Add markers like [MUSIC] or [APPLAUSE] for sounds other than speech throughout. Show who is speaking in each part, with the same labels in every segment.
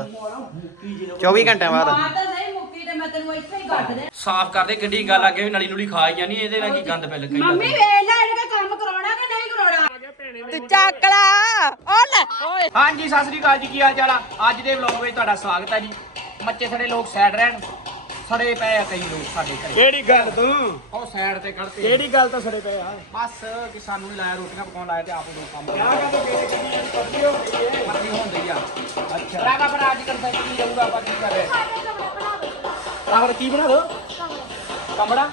Speaker 1: 24 ਘੰਟਿਆਂ ਬਾਅਦ।
Speaker 2: ਤਾਂ ਸਹੀ ਮੁੱਕੀ ਤੇ ਮੈਂ ਤੈਨੂੰ ਇੱਥੇ ਹੀ ਕੱਢ ਦੇ
Speaker 3: ਸਾਫ਼ ਕਰਦੇ ਕਿੱਡੀ ਗੱਲ ਅੱਗੇ ਵੀ ਨਲੀ ਨੂਲੀ ਖਾ ਹੀ ਜਾਣੀ ਇਹਦੇ ਨਾਲ ਕੀ ਗੰਦ ਪੈ ਲੱਗਾ
Speaker 2: ਮੰਮੀ ਵੇਖ ਲੈ ਇਹਨੇ ਕੰਮ ਕਰਾਉਣਾ ਕਿ ਨਹੀਂ ਕਰਾਉਣਾ? ਤੂੰ ਚੱਕ ਲਾ ਓ ਲੈ। ਓਏ।
Speaker 3: ਹਾਂਜੀ ਸਤਿ ਸ੍ਰੀ ਅਕਾਲ ਜੀ ਕੀ ਹਾਲ ਚਾਲ ਆ? ਅੱਜ ਦੇ ਵਲੌਗ ਵਿੱਚ ਤੁਹਾਡਾ ਸਵਾਗਤ ਹੈ ਜੀ। ਮੱਚੇ ਸਾਡੇ ਲੋਕ ਸਾਈਡ ਰਹਿਣ। ਸੜੇ ਪਏ ਆ ਕਈ ਲੋਕ ਸਾਡੇ ਘਰੇ।
Speaker 4: ਕਿਹੜੀ ਗੱਲ ਤੂੰ?
Speaker 3: ਉਹ ਸਾਈਡ ਤੇ ਕੱਢਤੇ
Speaker 4: ਕਿਹੜੀ ਗੱਲ ਤੋਂ ਸੜੇ ਪਏ ਆ?
Speaker 3: ਬਸ ਕਿ ਸਾਨੂੰ ਨੀ ਲਾਇਆ ਰੋਟੀਆਂ ਪਕਾਉਣ ਲਾਇਆ ਤੇ ਆਪ ਦੋ ਕੰਮ
Speaker 4: ਕਿਆ ਕਹਿੰਦੇ ਕਿਹੜੇ ਕਿਹੜੀ ਪੱਤੀ ਹੋ ਗਈ ਏ
Speaker 3: ਹੁੰਦੀ ਆ।
Speaker 4: ਅੱਛਾ।
Speaker 3: ਰਾਗਾ ਪਰ ਅੱਜ ਕਰਦਾ ਕੀ ਰਹੂਗਾ ਆਪਾਂ ਕੀ ਕਰ ਰਹੇ ਆਹਰ ਕੀ ਬਣਾ ਦੋ? ਕਮੜਾ?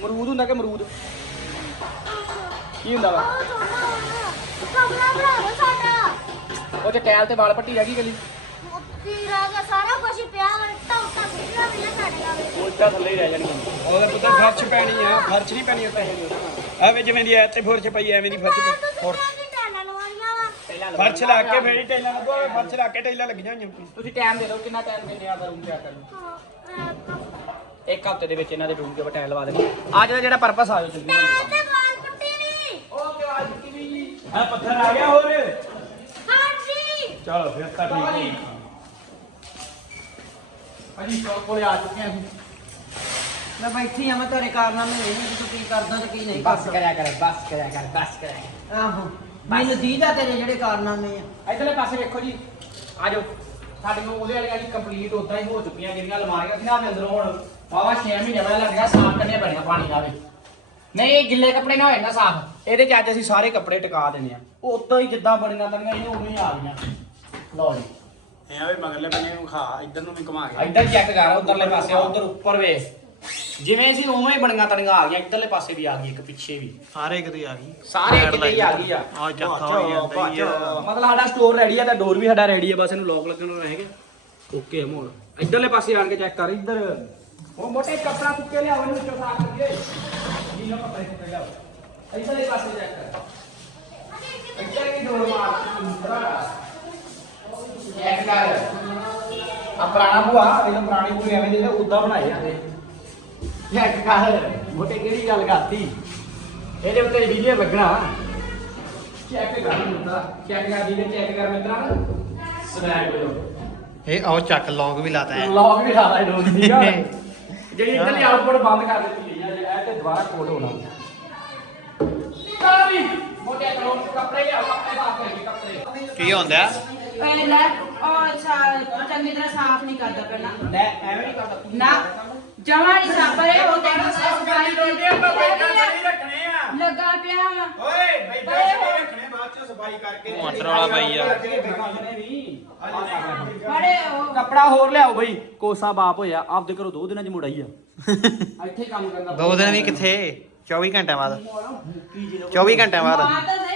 Speaker 3: ਮਰੂਦ ਹੁੰਦਾ ਕਿ ਮਰੂਦ ਕੀ ਹੁੰਦਾ ਵਾ?
Speaker 5: ਕਮਰਾ ਬਣਾ ਸਾਡਾ
Speaker 3: ਉਹ ਤੇ ਟੈਲ ਤੇ ਵਾਲ ਪੱਟੀ ਰਹਿ ਗਈ ਗਲੀ
Speaker 5: ਤੀਰਾ ਦਾ ਸਾਰਾ ਕੁਝ ਪਿਆ ਵਾ।
Speaker 3: ਉਲਟਾ ਥੱਲੇ ਹੀ ਰਹਿ ਜਾਣੀਆਂ
Speaker 4: ਉਹਦੇ ਪੁੱਤਰ ਫਰਸ਼ ਪੈਣੀ ਆ ਫਰਸ਼ ਨਹੀਂ ਪੈਣੀ ਉੱਤੇ ਐਵੇਂ ਜਿਵੇਂ ਦੀ ਐ ਤੇ ਫਰਸ਼ ਪਈ ਐਵੇਂ ਦੀ ਫਰਸ਼ ਪਈ।
Speaker 5: ਹੋਰ। ਦੀ ਟੈਨਾਂ ਲਵਾਉਣੀਆਂ ਵਾ
Speaker 4: ਫਰਸ਼ ਲਾ ਕੇ ਫੇਰੀ ਟੈਲਾਂ ਲੱਗੋ ਫਰਸ਼ ਲਾ ਕੇ ਟੈਲਾਂ ਲੱਗੀਆਂ ਹੋਈਆਂ ਉੱਤੇ
Speaker 3: ਤੁਸੀਂ ਟਾਈਮ ਦੇ ਦਿਓ ਕਿੰਨਾ ਟਾਈਮ ਦਿੰਦੇ ਆ ਰੂਮ ਤਿਆਰ ਕਰਨ ਨੂੰ? ਇੱਕ ਹਫ਼ਤੇ ਦੇ ਵਿੱਚ ਇਹਨਾਂ ਦੇ ਰੂਮ ਦੇ ਬਟਾਇਲ ਲਵਾ ਦੇਣੀ। ਅੱਜ ਦਾ ਜਿਹੜਾ ਪਰਪਸ ਆਇਓ ਜਲਦੀ
Speaker 5: ਤੇ ਵਾਲ ਪੱਟੀ ਨਹੀਂ
Speaker 3: ਓਕੇ ਅੱਜ ਕੀ ਵੀ।
Speaker 4: ਆ ਪੱਥਰ ਆ ਗਿਆ ਹੋਰ।
Speaker 5: ਹਾਂਜੀ।
Speaker 4: ਚਲੋ ਫਿਰ ਤਾਂ ਠੀਕ ਹੈ
Speaker 3: ਹਾਂਜੀ ਚੌਕ ਕੋਲੇ ਆ ਚੁੱਕੇ ਆ
Speaker 6: ਮੈਂ ਬੈਠੀ ਆ ਮੈਂ ਤੇਰੇ ਕਾਰਨਾਮੇ ਨਹੀਂ ਕਿ ਤੂੰ ਕੀ ਕਰਦਾ ਤੇ ਕੀ ਨਹੀਂ
Speaker 3: ਬਸ
Speaker 6: ਕਰਦਾ।
Speaker 3: ਕਰਿਆ ਕਰ ਬਸ ਕਰਿਆ ਕਰ ਬਸ ਕਰਿਆ ਕਰ।
Speaker 6: ਆਹੋ ਮੈਨੂੰ ਦੀਦਾ ਤੇਰੇ ਜਿਹੜੇ ਕਾਰਨਾਮੇ ਆ
Speaker 3: ਇਧਰਲੇ ਪਾਸੇ ਵੇਖੋ ਜੀ। ਆ ਜਾਓ। ਸਾਡੀਆਂ ਉਹਦੇ ਵਾਲੀਆਂ ਜੀ ਕੰਪਲੀਟ ਉਦਾਂ ਹੀ ਹੋ ਚੁੱਕੀਆਂ ਜਿਹੜੀਆਂ ਅਲਮਾਰੀਆਂ ਸੀ ਨਾ ਦੇ ਅੰਦਰ ਹੁਣ। ਵਾਵਾ 6 ਮਹੀਨੇ ਬਾਅਦ ਲੱਗਿਆ ਸਾਫ਼ ਕਰਨੇ ਬਣਿਆ ਪਾਣੀ ਨਾਲ ਨਹੀਂ ਇਹ ਗਿੱਲੇ ਕੱਪੜੇ ਨਾ ਹੋਏ ਨਾ ਸਾਫ਼। ਇਹਦੇ ਚ ਅੱਜ ਅਸੀਂ ਸਾਰੇ ਕੱਪੜੇ ਟਿਕਾ ਦੇਣੇ ਆ। ਉਹ ਉਦਾਂ ਹੀ ਜਿੱਦਾਂ ਬਣੀਆਂ ਤਲੀਆਂ ਇਹ ਉਵੇਂ ਹੀ ਆ ਗਈਆਂ। ਲਓ ਜੀ।
Speaker 4: ਐ ਵੇ ਮਗਰਲੇ ਬੰਨੇ ਨੂੰ ਖਾ ਇੱਧਰ ਨੂੰ ਵੀ ਘੁਮਾ ਕੇ।
Speaker 3: ਇੱਧਰ ਚੈੱਕ ਕਰ ਉਧਰਲੇ ਪਾਸੇ ਉਧਰ ਉੱਪਰ ਵੇ ਜਿਵੇਂ ਸੀ ਉਵੇਂ ਹੀ ਬਣੀਆਂ ਤਲੀਆਂ ਆ ਗਈਆਂ ਇੱਧਰਲੇ ਪਾਸੇ ਵੀ ਆ ਗਈ ਇੱਕ ਪਿੱਛੇ ਵੀ।
Speaker 1: ਸਾਰੇ ਕਿਤੇ ਆ ਗਈ।
Speaker 3: ਸਾਰੇ ਕਿਤੇ ਹੀ ਆ ਗਈ ਆ।
Speaker 1: ਆ ਚੱਕਾ ਹੋ ਜਾਂਦਾ ਹੀ ਆ।
Speaker 3: ਮਤਲਬ ਸਾਡਾ ਸਟੋਰ ਰੈਡੀ ਆ ਤਾਂ ਡੋਰ ਵੀ ਸਾਡਾ ਰੈਡੀ ਆ ਬਸ ਇਹਨੂੰ ਲੋਕ ਲੱਗਣ ਰਹਿ ਗਿਆ। ਓਕੇ ਅਮੋਲ। ਇੱਧਰਲੇ ਪਾਸੇ ਆਣ ਕੇ ਚੈੱਕ ਕਰ ਇੱਧਰ। ਉਹ ਮੋਟੇ ਕੱਪੜਾ ਚੁੱਕੇ ਲਿਆਓ ਇਹਨੂੰ ਵਿੱਚੋਂ ਸਾਫ਼ ਕਰੀਏ। ਜੀ ਨਾ ਕੱਪੜੇ ਚੁੱਕੇ ਲਿਆਓ। ਇੱਧਰਲੇ ਪਾਸੇ ਚੈੱਕ ਕਰ। ਇੱਧਰ ਵੀ ਡੋਰ ਮਾਰ ਚੈੱਕ ਕਰ ਆ ਪੁਰਾਣਾ ਬੁਆ ਇਹਨੂੰ ਪੁਰਾਣੀ ਬੁਆ ਐਵੇਂ ਦੇ ਉਦਾਂ ਬਣਾਏ ਇਹ ਚੈੱਕ ਕਰ ਮੋਟੇ ਕਿਹੜੀ ਗੱਲ ਕਰਤੀ? ਇਹਦੇ ਉੱਤੇ ਵੀਡੀਓ ਲੱਗਣਾ। ਚੈੱਕ ਕਰ ਮੁੰਡਾ ਚੈੱਕ ਕਰ ਵੀਡੀਓ ਚੈੱਕ ਕਰ ਮਿੱਤਰਾਂ। ਸਨੈਪ ਕਰੋ।
Speaker 1: ਇਹ ਆਓ ਚੱਕ ਲੌਗ ਵੀ ਲਾਤਾ ਹੈ।
Speaker 3: ਲੌਗ ਵੀ ਲਾ ਦੇ ਡੋਲ ਦੀ। [LAUGHS] ਜਿਹੜੀ ਇੱਧਰਲੀ ਆਊਟਪੁੱਟ ਬੰਦ ਕਰ ਦਿੱਤੀ ਹੈ ਜੇ ਇਹ ਤੇ ਦੁਬਾਰਾ ਕੋਡ ਹੋਣਾ।
Speaker 1: ਕੀ ਹੁੰਦਾ?
Speaker 2: ਪਹਿਲਾਂ ਉਹ ਅੱਛਾ ਚੰਗੀ ਤਰ੍ਹਾਂ ਸਾਫ਼ ਨਹੀਂ ਕਰਦਾ ਪਹਿਲਾਂ।
Speaker 3: ਲੈ ਐਵੇਂ ਨਹੀਂ ਕਰਦਾ।
Speaker 2: ਨਾ ਜਮਾ ਨਹੀਂ ਸਾਫ਼ ਕਰੇ ਉਹ ਤੈਨੂੰ ਸਫ਼ਾਈ
Speaker 4: ਡੋਡੇ ਆਪਾਂ ਬੈਠਾ ਨਹੀਂ ਰੱਖਣੇ ਆ।
Speaker 2: ਲੱਗਾ ਪਿਆ। ਵਾ
Speaker 4: ਓਏ ਬੈਠਾ ਨਹੀਂ ਰੱਖਣੇ ਬਾਅਦ ਚ ਸਫ਼ਾਈ ਕਰਕੇ।
Speaker 1: ਮੋਟਰ ਵਾਲਾ ਬਾਈ ਆ।
Speaker 2: ਬੜੇ ਉਹ
Speaker 3: ਕੱਪੜਾ ਹੋਰ ਲਿਆਓ ਬਈ ਕੋਸਾ ਬਾਪ ਹੋਇਆ ਆਪਦੇ ਘਰੋਂ ਦੋ ਦਿਨਾਂ ਚ ਮੁੜ ਆਈ ਆ। ਇੱਥੇ ਕੰਮ ਕਰਦਾ
Speaker 1: ਦੋ ਦਿਨ ਵੀ ਕਿੱਥੇ? 24 ਘੰਟਿਆਂ ਬਾਅਦ। 24 ਘੰਟਿਆਂ ਬਾਅਦ।
Speaker 2: ਸਹੀ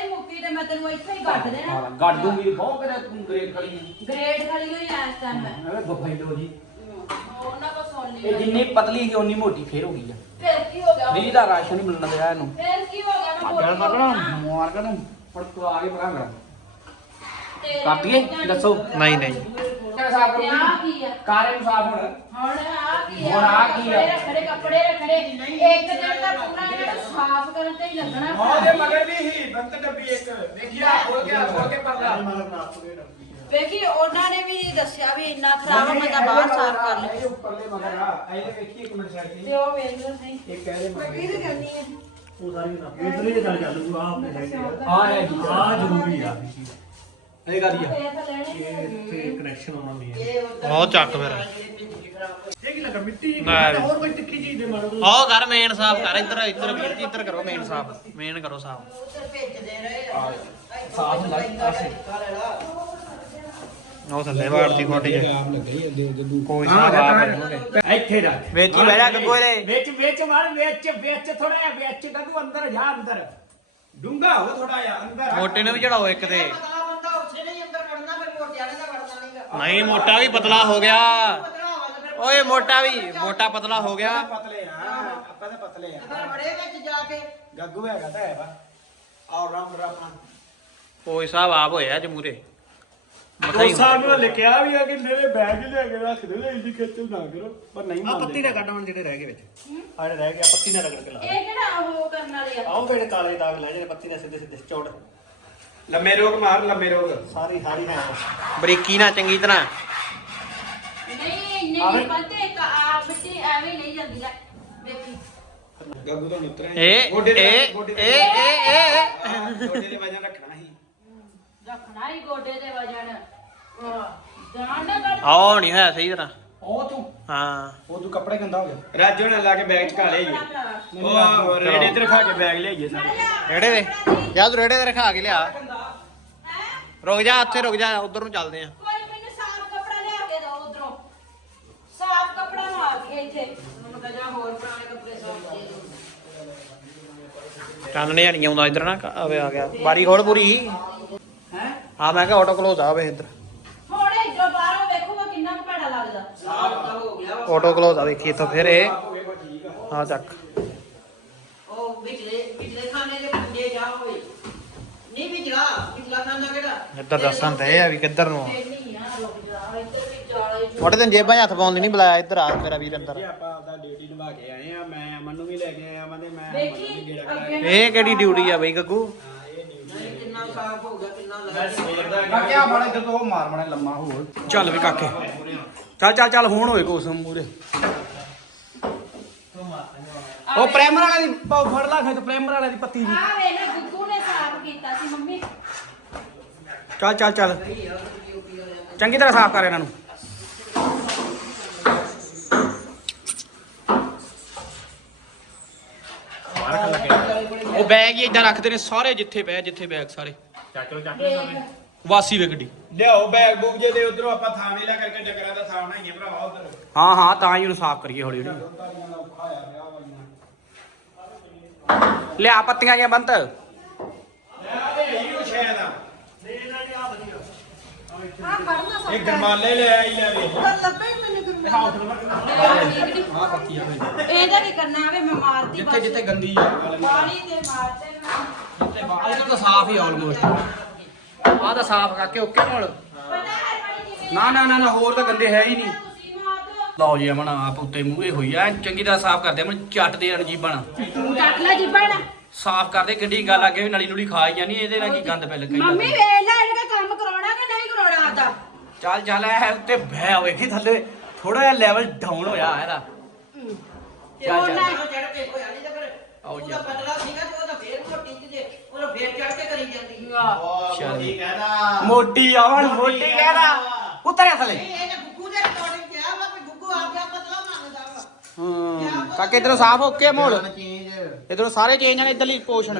Speaker 2: ਮੈਂ ਤੈਨੂੰ ਇੱਥੇ ਹੀ ਕੱਢ ਦੇਣਾ।
Speaker 3: ਗੱਡ ਦੂੰਗੀ ਬਹੁਤ ਕਰੇ ਤੂੰ ਗ੍ਰੇਡ ਖੜੀ ਹੈ
Speaker 2: ਗ੍ਰੇਡ ਖੜੀ ਹੋਈ ਐ ਇਸ ਟਾਈਮ ਮੈਂ
Speaker 3: ਐਵੇਂ ਬਫੈਲੋ ਜੀ।
Speaker 2: ਉਹਨਾਂ ਕੋ ਸੁਣ ਲਈ
Speaker 3: ਇਹ ਜਿੰਨੀ ਪਤਲੀ ਸੀ ਉਨੀ ਮੋਟੀ ਫੇਰ ਹੋ ਗਈ ਆ।
Speaker 2: ਫਿਰ ਕੀ ਹੋ ਗਿਆ?
Speaker 3: ਫਰੀ ਦਾ ਰਾਸ਼ਨ ਹੀ ਮਿਲਣਾ ਦਿਆ ਇਹਨੂੰ।
Speaker 2: ਫਿਰ ਕੀ ਹੋ ਗਿਆ? ਮੈਂ
Speaker 3: ਗੱਲ ਨਾ ਕਰੋ ਮਾਰ ਕੇ ਨੂੰ ਫੜ ਤੂੰ ਆ ਕੇ ਪਰਾਂ ਮੇਰਾ
Speaker 2: ਤੇ
Speaker 3: ਕਾਪੀਏ ਦੱਸੋ।
Speaker 1: ਨਹੀਂ ਨਹੀਂ।
Speaker 3: ਸਾਫ਼
Speaker 2: ਤੇ ਆਹ ਕੀ ਆ?
Speaker 3: ਕਾਰੇ ਨੂੰ ਸਾਫ਼ ਹੁਣ।
Speaker 2: ਹੁਣ ਆ ਕੀ ਆ?
Speaker 3: ਹੁਣ ਆਹ ਕੀ ਆ?
Speaker 2: ਕੱਪੜੇ ਰੱਖੜੇ ਕੱਪੜੇ ਰੱਖੜੇ ਇੱਕ ਦਿਨ ਤਾਂ ਪੂਰਾ ਇਹਨਾਂ ਨੂੰ ਸਾਫ਼ ਕਰਨ ਤੇ ਹੀ ਲੱਗਣਾ
Speaker 4: ਉਹਦੇ ਮਗਰ ਵੀ ਹੀ ਬੰਤ ਡੱਬੀ ਇੱਕ। ਦੇਖਿਆ
Speaker 3: ਖੋਲ ਕੇ ਖੋਲ ਕੇ ਪਰਦਾ।
Speaker 2: ਵੇਖੀ ਉਹਨਾਂ ਨੇ ਵੀ ਦੱਸਿਆ ਵੀ ਇੰਨਾ ਖਰਾਬ ਆ, ਮੈਂ ਤਾਂ ਬਾਹਰ ਸਾਫ਼ ਕਰ ਲਿਆ
Speaker 4: ਇਹ ਉੱਪਰਲੇ ਮਗਰ ਆ। ਇਹਦੇ ਵੇਖੀ ਇੱਕ ਮਿੰਟ ਸਾਈਡ
Speaker 2: ਤੇ। ਉਹ ਵੇਖ ਲਓ ਸਹੀ।
Speaker 4: ਤੇ ਇੱਕ ਇਹਦੇ ਮਗਰ
Speaker 2: ਕਿਹਦੇ ਕਰਨੀ ਹੈ
Speaker 3: ਹਾਂ ਹੈ ਜੀ
Speaker 7: ਆ। ਜ਼ਰੂਰੀ ਆ
Speaker 3: ਇਹ ਕਰੀ ਆ।
Speaker 2: ਇਹ ਤਾਂ ਲੈਣੇ
Speaker 7: ਤੇ ਕਨੈਕਸ਼ਨ ਆਉਣਾ ਨਹੀਂ ਹੈ।
Speaker 1: ਉਹ ਚੱਕ ਫਿਰ।
Speaker 7: ਇਹ ਕੀ ਲੱਗਾ ਮਿੱਟੀ ਜੀ
Speaker 1: ਨਾ ਵੀ।
Speaker 7: ਹੋਰ ਕੋਈ ਤਿੱਖੀ ਚੀਜ਼ ਦੇ ਮਾਰੋ
Speaker 1: ਆਓ ਕਰ ਮੇਨ ਸਾਫ਼ ਕਰ ਇੱਧਰ ਇੱਧਰ ਵੀਰ ਜੀ ਇੱਧਰ ਕਰੋ ਮੇਨ ਸਾਫ਼। ਮੇਨ ਕਰੋ ਸਾਫ਼।
Speaker 3: ਸਾਫ਼ ਲੱਗ ਪਾਸੇ।
Speaker 1: ਉਹ ਥੱਲੇ ਵਾੜਤੀ ਖੋਟੀ ਚ
Speaker 4: ਆਪ ਲੱਗਾ ਹੀ ਅੱਦੇ ਅੱਦੇ
Speaker 1: ਕੋਈ ਸਾਫ਼ ਆ
Speaker 4: ਇੱਥੇ ਰੱਖ।
Speaker 1: ਵਿੱਚ ਹੀ ਬਹਿ ਜਾ ਗੱਗੋ ਦੇ।
Speaker 4: ਵਿੱਚ ਵਿੱਚ ਮਾਰ ਵਿੱਚ ਵਿੱਚ ਥੋੜਾ ਜਿਹਾ ਵਿੱਚ ਦਾ ਤੂੰ ਅੰਦਰ ਜਾ ਅੰਦਰ। ਡੂੰਗਾ ਹੋ ਥੋੜਾ ਜਿਹਾ ਅੰਦਰ ਆ।
Speaker 1: ਮੋਟੇ ਨੂੰ ਵੀ ਚੜਾਓ ਇੱਕ ਤੇ।
Speaker 6: ਨਹੀਂ
Speaker 1: ਮੋਟਾ ਵੀ ਪਤਲਾ ਹੋ ਗਿਆ। ਓਏ ਮੋਟਾ ਵੀ ਮੋਟਾ ਪਤਲਾ ਹੋ ਗਿਆ।
Speaker 4: ਪਤਲੇ ਆ ਆਪਾਂ ਤਾਂ ਪਤਲੇ ਆ।
Speaker 6: ਫਿਰ ਵੜੇ ਵਿੱਚ ਜਾ ਕੇ।
Speaker 4: ਗੱਗੂ ਹੈਗਾ ਤਾਂ ਹੈ ਵਾ ਆਲ ਰਾਉਂਡਰ ਆਪਣਾ
Speaker 1: ਕੋਈ ਸਾਹਿਬ ਆਪ ਹੋਇਆ ਜਮੂਰੇ ਹੀ
Speaker 4: ਉਹ ਸਾਨੂੰ ਲਿਖਿਆ ਵੀ ਆ ਕਿ ਮੇਰੇ ਬੈਗ ਲਿਆ ਕੇ ਰੱਖ ਦੇ ਇੰਦੀ ਖੇਚਲ ਨਾ ਕਰੋ। ਪਰ ਨਹੀਂ
Speaker 7: ਆ
Speaker 4: ਮੰਨਦੇ।
Speaker 7: ਪੱਤੀ ਨਾ ਕੱਢ ਹੁਣ ਜਿਹੜੇ ਰਹਿ ਗਏ ਵਿੱਚ। ਆ ਜਿਹੜੇ ਰਹਿ ਗਏ ਆ ਪੱਤੀ ਨਾਲ ਰਗੜ ਕੇ ਲਾ
Speaker 2: ਇਹ ਕਿਹੜਾ ਉਹ ਕਰਨ ਵਾਲੀ ਆ?
Speaker 7: ਆਓ ਜਿਹੜੇ ਕਾਲੇ ਦਾਗ ਲੈ ਜਿਹੜੇ ਪੱਤੀ ਨਾਲ ਸਿੱਧੇ ਸਿੱਧੇ ਚੌੜ।
Speaker 3: ਲੰਮੇ ਰੋਗ ਮਾਰ ਲੰਮੇ ਰੋਗ।
Speaker 7: ਸਾਰੀ ਸਾਰੀ ਹੈ
Speaker 1: ਬਰੀਕੀ ਨਾਲ ਚੰਗੀ ਤਰ੍ਹਾਂ।
Speaker 2: ਨਹੀਂ ਨਹੀਂ ਬੰਦੇ ਇੱਕ ਆ ਮਿੱਟੀ ਐਵੇਂ ਨਹੀਂ ਜਾਂਦੀ ਲੈ ਦੇਖੀ।
Speaker 3: ਗੱਗੂ ਤੋਂ ਉਤਰਿਆ
Speaker 1: ਇਹ
Speaker 3: ਗੋਡੇ ਦੇ
Speaker 1: ਇਹ
Speaker 3: ਗੋਡੇ ਦੇ ਗੋਡੇ ਵਜਨ ਰੱਖਣਾ ਸੀ
Speaker 2: ਰੱਖਣਾ ਹੀ ਗੋਡੇ ਦੇ ਵਜਨ। ਜਾਨ ਨਾ ਕੱਢ
Speaker 1: ਨਹੀਂ ਹੋਇਆ ਸਹੀ ਤਰ੍ਹਾਂ।
Speaker 3: ਉਹ ਤੂੰ?
Speaker 1: ਹਾਂ।
Speaker 3: ਉਹ ਤੂੰ ਕੱਪੜੇ ਗੰਦਾ ਹੋ ਗਿਆ। ਰਾਜੋ ਨੇ ਲਾ ਕੇ ਬੈਗ ਚ ਘਾ ਲਿਆਈਏ। ਉਹ ਰੇੜੇ ਤੇ ਰਖਾ ਕੇ ਬੈਗ ਲਿਆਈਏ ਸਾਰੇ।
Speaker 1: ਰੇੜੇ ਦੇ? ਯਾਦ ਰੇੜੇ ਤੇ ਰਖਾ ਕੇ ਲਿਆ। ਰੁਕ ਜਾ ਉੱਥੇ ਰੁਕ ਜਾ ਉਧਰ ਨੂੰ ਚੱਲਦੇ ਆ।
Speaker 2: ਕੋਈ ਮੈਨੂੰ ਸਾਫ਼ ਕੱਪੜਾ ਲਿਆ ਕੇ ਦਿਓ ਉਧਰੋਂ। ਸਾਫ਼ ਕੱਪੜਾ ਮਾਰ ਕੇ ਇੱਥੇ। ਮੈਨੂੰ ਕਹਿੰਦਾ ਹੋਰ ਪੁਰਾਣੇ ਕੱਪੜੇ ਸਾਫ਼ ਦੇ ਦਿਓ।
Speaker 1: ਚਾਨਣੇ ਨਹੀਂ ਆਉਂਦਾ ਇੱਧਰ ਨਾ ਆਵੇ ਆ ਗਿਆ। ਬਾਰੀ ਖੋਲ ਪੂਰੀ।
Speaker 6: ਹੈ?
Speaker 1: ਆ ਮੈਂ ਕਿਹਾ ਆਟੋ ਕਲੋਜ਼ ਆਵੇ ਇੱਧਰ
Speaker 2: ਹੁਣ ਇਧਰੋਂ ਬਾਹਰੋਂ ਵੇਖੂਗਾ ਕਿੰਨਾ
Speaker 6: ਹੋ ਗਿਆ ਵਾ।
Speaker 1: ਆਟੋ ਕਲੋਜ਼ ਆ ਵੇਖੀ ਇੱਥੋਂ ਫਿਰ ਇਹ। ਆ ਚੱਕ।
Speaker 6: ਉਹ ਵਿਚਲੇ ਵਿਚਲੇ ਖਾਨੇ ਦੇ ਪੁੰਜੇ ਜਾ ਹੋਏ ਨਹੀਂ ਵਿਚਲਾ ਵਿਚਲਾ ਖਾਨਾ ਕਿਹੜਾ?
Speaker 1: ਇੱਧਰ ਦੱਸਣ ਤੇ ਆ ਵੀ ਕਿੱਧਰ ਨੂੰ
Speaker 2: ਨਹੀਂ ਆ ਰੁਕ ਜਾ ਇੱਧਰ ਵੀ ਜਾਲਾ ਹੀ
Speaker 1: ਮੋਟੇ ਦਿਨ ਜੇਬਾਂ 'ਚ ਹੱਥ ਪਾਉਣ ਲਈ ਨਹੀਂ ਬੁਲਾਇਆ ਇੱਧਰ ਆ ਮੇਰਾ ਵੀਰ ਅੰਦਰ।
Speaker 3: ਜੀ ਆਪਾਂ ਆਪਦਾ ਡਿਊਟੀ ਨਿਭਾ ਕੇ ਆਏ ਆ ਮੈਂ ਅਮਨ ਨੂੰ ਵੀ ਲੈ ਕੇ ਆਇਆ ਮੈਂ ਤੇ ਮੈਂ ਅਮਨ ਨੂੰ ਵੀ
Speaker 2: ਵੇਖੀ
Speaker 3: ਗੇੜਾ ਕਰਾ
Speaker 2: ਅੱਗੇ
Speaker 1: ਇਹ ਕਿਹੜੀ ਡਿਊਟੀ ਆ ਬਈ ਗੱਗੂ?
Speaker 6: ਨਹੀਂ ਕਿੰਨਾ ਸਾਫ਼ ਹੋ ਗਿਆ ਕਿੰਨਾ ਲੱਗਾ
Speaker 3: ਕਾਕਿਆ ਮਾੜਾ ਇੱਧਰ ਤੋਂ ਉਹ ਮਾਰ ਮਾੜਾ ਲੰਮਾ ਹੋਰ।
Speaker 1: ਚੱਲ ਵੀ ਕਾਕੇ। ਚੱਲ ਚੱਲ ਚੱਲ ਹੁਣ ਹੋਏ ਕੋਸ ਮੂਰੇ
Speaker 3: ਉਹ ਪ੍ਰਾਈਮਰ ਵਾਲੇ ਦੀ ਪਾਉ ਫੜ ਲਾ ਫਿਰ ਪ੍ਰਾਈਮਰ ਵਾਲੇ ਦੀ ਪੱਤੀ ਜੀ
Speaker 2: ਆ ਵੇਲੇ ਗੁੱਗੂ ਨੇ ਸਾਫ਼ ਕੀਤਾ ਸੀ ਮੰਮੀ।
Speaker 1: ਚੱਲ ਚੱਲ ਚੱਲ। ਚੰਗੀ ਤਰ੍ਹਾਂ ਸਾਫ਼ ਕਰ ਇਹਨਾਂ ਨੂੰ। ਉਹ ਬੈਗ ਹੀ ਇਦਾਂ ਰੱਖਦੇ ਨੇ ਸਾਰੇ ਜਿੱਥੇ ਬੈ ਜਿੱਥੇ ਬੈਗ ਸਾਰੇ। ਵਾਸੀ ਵੇ ਗੱਡੀ।
Speaker 3: ਲਿਆਓ ਬੈਗ ਬੂਗ ਜੇ ਦੇ ਉਧਰੋਂ ਆਪਾਂ ਥਾਂ ਵੇਲਾ ਕਰਕੇ ਡੰਗਰਾਂ ਦਾ ਥਾਂ ਬਣਾਈਏ ਭਰਾਵਾ ਉਧਰ।
Speaker 1: ਹਾਂ ਹਾਂ ਤਾਂ ਹੀ ਉਹਨੂੰ ਸਾਫ਼ ਕਰੀਏ ਹੌਲੀ ਹੌਲੀ। ਲਿਆ ਪੱਤੀਆਂ ਜਾਂ ਬੰਤ।
Speaker 2: ਆ ਕਰਨਾ
Speaker 3: ਇਹ ਗਰਮਾਲੇ ਲੈ ਆਈ ਲੈ ਵੇ।
Speaker 2: ਇਹਦਾ ਕੀ ਕਰਨਾ ਆਵੇ ਮੈਂ ਮਾਰਦੀ
Speaker 3: ਜਿੱਥੇ ਜਿੱਥੇ ਗੰਦੀ ਆ
Speaker 2: ਪਾਣੀ ਤੇ ਮਾਰਦੇ ਮੈਂ
Speaker 1: ਇਧਰ ਤਾਂ ਸਾਫ਼ ਹੀ ਆਲਮੋਸਟ ਆਹ ਤਾਂ ਸਾਫ਼ ਕਰਕੇ ਓਕੇ ਨਾਲ।
Speaker 3: ਨਾ ਨਾ ਨਾ ਨਾ ਹੋਰ ਤਾਂ ਗੰਦੇ ਹੈ ਹੀ ਨਹੀਂ।
Speaker 1: ਲਓ ਜੀ ਅਮਨ ਆਪ ਉੱਤੇ ਮੂਹਰੇ ਹੋਈ ਆ। ਐਨ ਚੰਗੀ ਤਰ੍ਹਾਂ ਸਾਫ਼ ਕਰਦੇ ਅਮਨ ਚੱਟ ਦੇ ਅਣਜੀਬਾਂ
Speaker 2: ਤੂੰ ਚੱਕ ਲੈ ਜਿੱਬਣ
Speaker 1: ਸਾਫ਼ ਕਰਦੇ ਗੱਡੀ ਗੱਲ ਅੱਗੇ ਵੀ ਨਲੀ ਨੂਲੀ ਖਾ ਹੀ ਜਾਣੀ ਇਹਦੇ ਨਾਲ ਕੀ ਗੰਦ ਪੈ ਲੱਗਾ
Speaker 2: ਮੰਮੀ ਵੇਖ ਲੈ ਇਹਦਾ ਕੰਮ ਕਰਾਉਣਾ ਕਿ ਨਹੀਂ ਕਰਾਉਣਾ ਆਦਾ
Speaker 1: ਚੱਲ ਚੱਲ ਇਹ ਉੱਤੇ ਬਹਿ ਕਿ ਥੱਲੇ ਥੋੜਾ ਜਿਹਾ ਲੈਵਲ ਡਾਊਨ ਹੋਇਆ ਇਹਦਾ। ਚੱਲ ਚੱਲ।
Speaker 6: ਕੇ
Speaker 1: ਆਓ
Speaker 6: ਉਹਦਾ
Speaker 1: ਜੀ।
Speaker 6: ਪਤਲਾ ਸੀਗਾ ਤੇ ਉਹਦਾ ਫੇਰ ਮੋਟੀ ਤੇ ਉਹਦਾ ਫੇਰ ਚੜ ਕੇ ਕਰੀ ਜਾਂਦੀ
Speaker 1: ਚੱਲ ਮੋਟੀ ਆਵਣ ਮੋਟੀ ਕਹਿਦਾ ਉਤਰਿਆ ਥੱਲੇ।
Speaker 6: ਨਹੀਂ ਇਹਨੇ ਗੁੱਗੂ ਦੇ ਰਿਕਾਰਡਿੰਗ ਕਿਹਾ ਵਾ ਕਿ ਗੁੱਗੂ ਆਪ ਜਾ ਪਤਲਾ ਮੰਗਦਾ ਵਾ।
Speaker 1: ਹੂੰ। ਕਾਕੇ ਇਧਰੋਂ ਸਾਫ਼ ਹੋ ਕੇ ਮੋੜ ਇਧਰੋਂ ਸਾਰੇ ਚੇਂਜ ਨੇ ਇਧਰਲੀ ਪੋਸ਼ਨ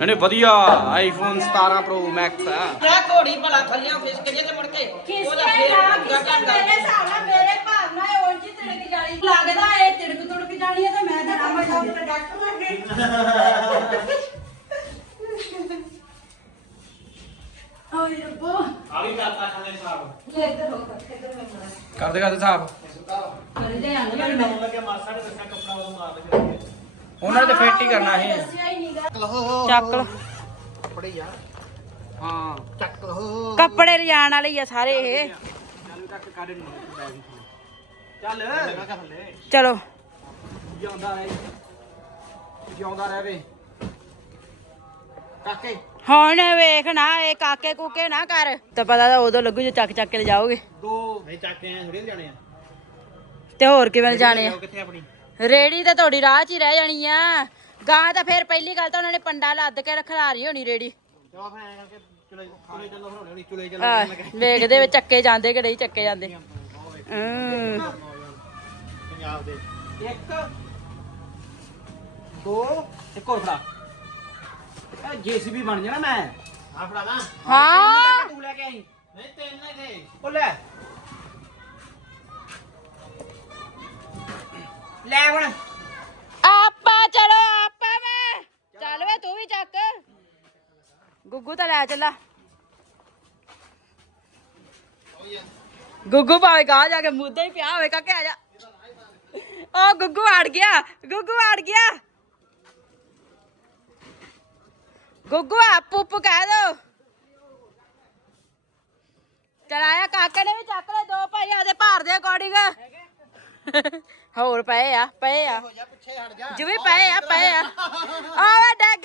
Speaker 1: ਨਹੀਂ ਵਧੀਆ। ਆਈਫੋਨ 17 ਪ੍ਰੋ ਮੈਕਸ ਆ।
Speaker 6: ਕਿਆ ਘੋੜੀ ਭਲਾ ਥੱਲਿਆਂ ਫਿਸਕ ਜੇ ਤੇ ਮੁੜ ਕੇ ਉਹਦਾ
Speaker 2: ਖਿਸਕੇ
Speaker 6: ਫੇਰ
Speaker 2: ਨਾ
Speaker 6: ਮੰਗਾ
Speaker 2: ਖਿਸਕੇ ਮੇਰੇ ਹਿਸਾਬ ਨਾਲ ਮੇਰੇ ਭਾਵ ਨਾਲ ਇਹ ਉਂਝ ਹੀ ਤਿੜਕ ਜਾਣੀ ਲੱਗਦਾ ਇਹ ਤਿੜਕ ਤੁੜਕ ਜਾਣੀ ਹੈ ਤੇ ਮੈਂ ਤਾਂ ਰਾਮਾ ਸਾਹਿਬ ਦਾ ਡਾਕਟਰ ਲੱਗੇ ਓਏ ਰੱਬੋ।
Speaker 3: ਆ ਵੀ ਕਰਤਾ ਖਾਣੇ ਸਾਹਿਬ
Speaker 2: ਇੱਧਰ ਹੋ ਇੱਧਰ ਮੈਂ ਮਰਾ
Speaker 1: ਕਰਦੇ ਕਰਦੇ ਸਾਫ਼
Speaker 2: ਕਰੀ ਦੇ ਆਂ ਮੈਂ ਮੈਂ
Speaker 3: ਲੱਗਿਆ ਮਾਸਾ ਨੇ ਦੱਸਿਆ ਕੱਪੜਾ ਉਹ ਮਾਰ ਦੇ
Speaker 1: ਉਹਨਾਂ ਨੇ ਤਾਂ ਫਿੱਟ ਹੀ ਕਰਨਾ ਇਹ ਚੱਕ ਲੋ ਹਾਂ ਚੱਕ ਲੋ
Speaker 2: ਕੱਪੜੇ ਲਿਜਾਣ ਵਾਲੇ ਹੀ ਆ ਸਾਰੇ ਇਹ।
Speaker 3: ਚੱਲ ਤੱਕ ਚੱਲ।
Speaker 2: ਚਲੋ।
Speaker 3: ਜਿਉਂਦਾ ਰਹੇ। ਜਿਉਂਦਾ ਰਹੇ। ਕਾਕੇ।
Speaker 2: ਹੁਣ ਵੇਖ ਨਾ ਇਹ ਕਾਕੇ ਕੂਕੇ ਨਾ ਕਰ। ਤੇ ਪਤਾ ਤਾਂ ਉਦੋਂ ਲੱਗੂ ਜੇ ਚੱਕ ਚੱਕ ਕੇ ਲਿਜਾਓਗੇ।
Speaker 3: ਦੋ। ਨਹੀਂ ਚੱਕ ਆਏ ਥੋੜੇ ਜਾਣੇ ਆ।
Speaker 2: ਤੇ ਹੋਰ ਕਿਵੇਂ ਜਾਣੇ ਆ?
Speaker 3: ਕਿੱਥੇ ਆਪਣੀ?
Speaker 2: ਰੇੜੀ ਤਾਂ ਤੁਹਾਡੀ ਰਾਹ 'ਚ ਹੀ ਰਹਿ ਜਾਣੀ ਆ। ਗਾਂ ਤਾਂ ਫਿਰ ਪਹਿਲੀ ਗੱਲ ਤਾਂ ਉਹਨਾਂ ਨੇ ਪੰਡਾ ਲੱਦ ਕੇ ਰਖਲਾ ਰਹੀ ਹੋਣੀ ਰੇੜੀ।
Speaker 3: ਚਲੋ ਫਿਰ ਐਂ ਕਰਕੇ ਚੁਲੇ ਚੁਲੇ ਚੱਲੋ ਫਿਰ ਹੌਲੀ ਚੁਲੇ
Speaker 2: ਆਹ, ਵੇਖਦੇ ਵੀ ਚੱਕੇ ਜਾਂਦੇ ਕਿ ਨਹੀਂ ਚੱਕੇ ਜਾਂਦੇ। ਹਮ,
Speaker 3: ਪੰਜਾਬ ਦੇ। ਇੱਕ ਦੋ ਇੱਕ ਹੋਰ ਫੜਾ। ਇਹ ਜੀਸੀਬੀ ਬਣ ਜਾਣਾ ਮੈਂ। ਆ ਫੜਾਵਾ
Speaker 2: ਹਾਂ।
Speaker 3: ਤੂੰ ਲੈ ਕੇ ਆਈ। ਨਹੀਂ ਤਿੰਨ ਨੇ ਦੇ ਉਹ ਲੈ। ਲੈ ਹੁਣ।
Speaker 2: ਆਪਾ ਚਲੋ ਆਪਾ ਮੈਂ ਚੱਲ ਵੇ ਤੂੰ ਵੀ ਚੱਕ। ਗੁੱਗੂ ਤਾਂ ਲੈ ਚੱਲਾ। ਗੁੱਗੂ ਭਾਵੇਂ ਕਹਾ ਜਾ ਕੇ ਮੁੱਦਾ ਹੀ ਪਿਆ ਹੋਵੇ ਕਾਕੇ ਆ ਜਾ। ਉਹ ਗੁੱਗੂ ਅੜ ਗਿਆ ਗੁੱਗੂ ਅੜ ਗਿਆ। ਗੁੱਗੂ ਆਪੂ ਕਹਿ ਦੋ। ਚਲਾਇਆ ਕਾਕੇ ਨੇ ਵੀ ਚੱਕ ਲੈ ਦੋ ਭਾਈ ਆਦੇ ਭਾਰ ਦੇ ਅਕੋਰਡਿੰਗ ਹੋਰ ਪਏ ਆ ਪਏ ਆ। ਜਿਵੇਂ ਪਏ ਆ ਪਏ ਆ। ਆਵੇ ਡੱਗ।